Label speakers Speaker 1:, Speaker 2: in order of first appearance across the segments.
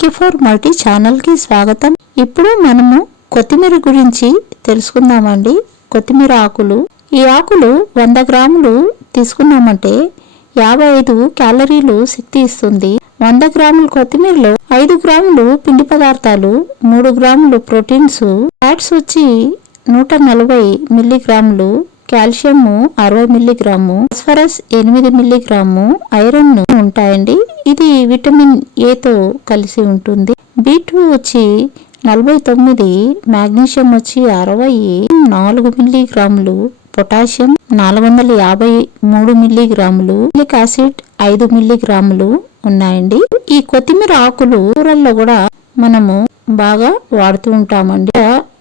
Speaker 1: AK four multi ఛానల్కి స్వాగతం. ఇప్పుడు మనము కొత్తిమీర గురించి తెలుసుకుందామండి. కొత్తిమీర ఆకులు. ఈ ఆకులు వంద గ్రాములు తీసుకున్నామంటే యాభై ఐదు క్యాలరీలు శక్తి ఇస్తుంది. వంద గ్రాముల కొత్తిమీరలో ఐదు గ్రాములు పిండి పదార్థాలు మూడు గ్రాములు ప్రోటీన్స్ ఫ్యాట్స్ వచ్చి నూట నలభై మిల్లీగ్రాములు కాల్షియం అరవై మిల్లీగ్రాము ఫాస్ఫరస్ ఎనిమిది మిల్లీగ్రాము ఐరన్ ఉంటాయండి. ఇది విటమిన్ ఏతో కలిసి ఉంటుంది. బి టూ వచ్చి నలభై తొమ్మిది మాగ్నీషియం వచ్చి అరవై నాలుగు మిల్లీగ్రాములు పొటాషియం నాలుగు వందల యాభై మూడు మిల్లీగ్రాములు ఫోలిక్ యాసిడ్ ఐదు మిల్లీగ్రాములు ఉన్నాయండి. ఈ కొత్తిమీర ఆకులు కూరల్లో కూడా మనము బాగా వాడుతూ ఉంటామండి.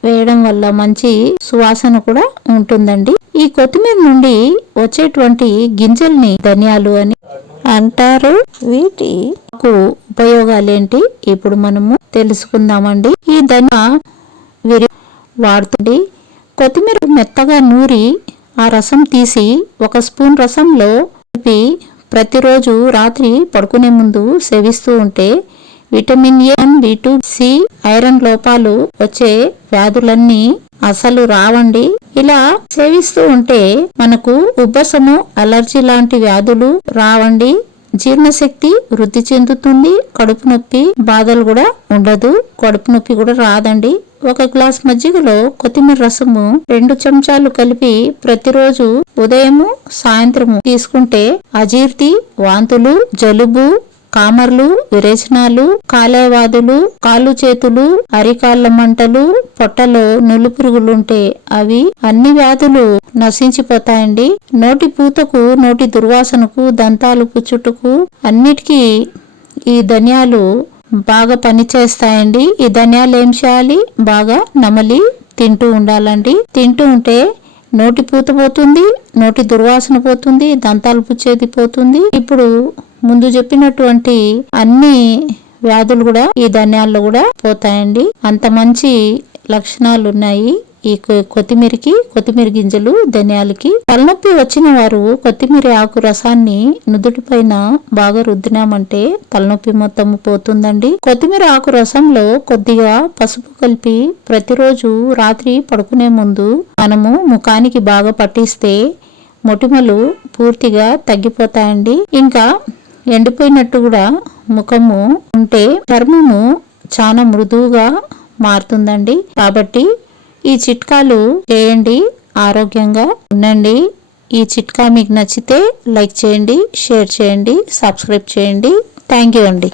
Speaker 1: వేయడం వల్ల మంచి సువాసన కూడా ఉంటుందండి. ఈ కొత్తిమీర నుండి వచ్చేటువంటి గింజల్ని ధనియాలు అని అంటారు. వీటి ఉపయోగాలేంటి ఇప్పుడు మనము తెలుసుకుందామండి. ఈ ధనియా విరి వాడుతుంది కొత్తిమీర మెత్తగా నూరి ఆ రసం తీసి ఒక స్పూన్ రసంలో కలిపి ప్రతిరోజు రాత్రి పడుకునే ముందు సేవిస్తూ ఉంటే vitamin A B two C iron లోపాలు వచ్చే వ్యాధులన్నీ అసలు రావండి. ఇలా సేవిస్తూ ఉంటే మనకు ఉబ్బసము అలర్జీ లాంటి వ్యాధులు రావండి. జీర్ణశక్తి వృద్ధి చెందుతుంది. కడుపు నొప్పి బాధలు కూడా ఉండదు. కడుపు నొప్పి కూడా రాదండి. ఒక గ్లాస్ మజ్జిగలో కొత్తిమీర రసము రెండు చెంచాలు కలిపి ప్రతిరోజు ఉదయము సాయంత్రము తీసుకుంటే అజీర్తి వాంతులు జలుబు కామర్లు విరేచనాలు కాలేవాదులు కాళ్ళు చేతులు అరికాళ్ళ మంటలు పొట్టలో నులు పురుగులుంటే అవి అన్ని వ్యాధులు నశించిపోతాయండి. నోటి పూతకు నోటి దుర్వాసనకు దంతాలు పుచ్చుటకు అన్నిటికీ ఈ ధనియాలు బాగా పనిచేస్తాయండి. ఈ ధనియాలు ఏం చేయాలి? బాగా నమలి తింటూ ఉండాలండి. తింటూ ఉంటే నోటి పూత పోతుంది నోటి దుర్వాసన పోతుంది దంతాలు పుచ్చేది పోతుంది. ఇప్పుడు ముందు చెప్పినటువంటి అన్ని వ్యాధులు కూడా ఈ ధాన్యాల్లో కూడా పోతాయండి. అంత మంచి లక్షణాలు ఉన్నాయి ఈ కొత్తిమీరకి కొత్తిమీర గింజలు ధనియాలకి. తలనొప్పి వచ్చిన వారు కొత్తిమీర ఆకు రసాన్ని నుదుటి పైన బాగా రుద్దినామంటే తలనొప్పి మొత్తం పోతుందండి. కొత్తిమీర ఆకు రసంలో కొద్దిగా పసుపు కలిపి ప్రతిరోజు రాత్రి పడుకునే ముందు మనము ముఖానికి బాగా పట్టిస్తే మొటిమలు పూర్తిగా తగ్గిపోతాయండి. ఇంకా ఎండిపోయినట్టు కూడా ముఖము ఉంటే చర్మము చాలా మృదువుగా మారుతుందండి. కాబట్టి ఈ చిట్కాలు చేయండి ఆరోగ్యంగా ఉండండి. ఈ చిట్కా మీకు నచ్చితే లైక్ చేయండి షేర్ చేయండి సబ్స్క్రైబ్ చేయండి. థ్యాంక్ యూ అండి.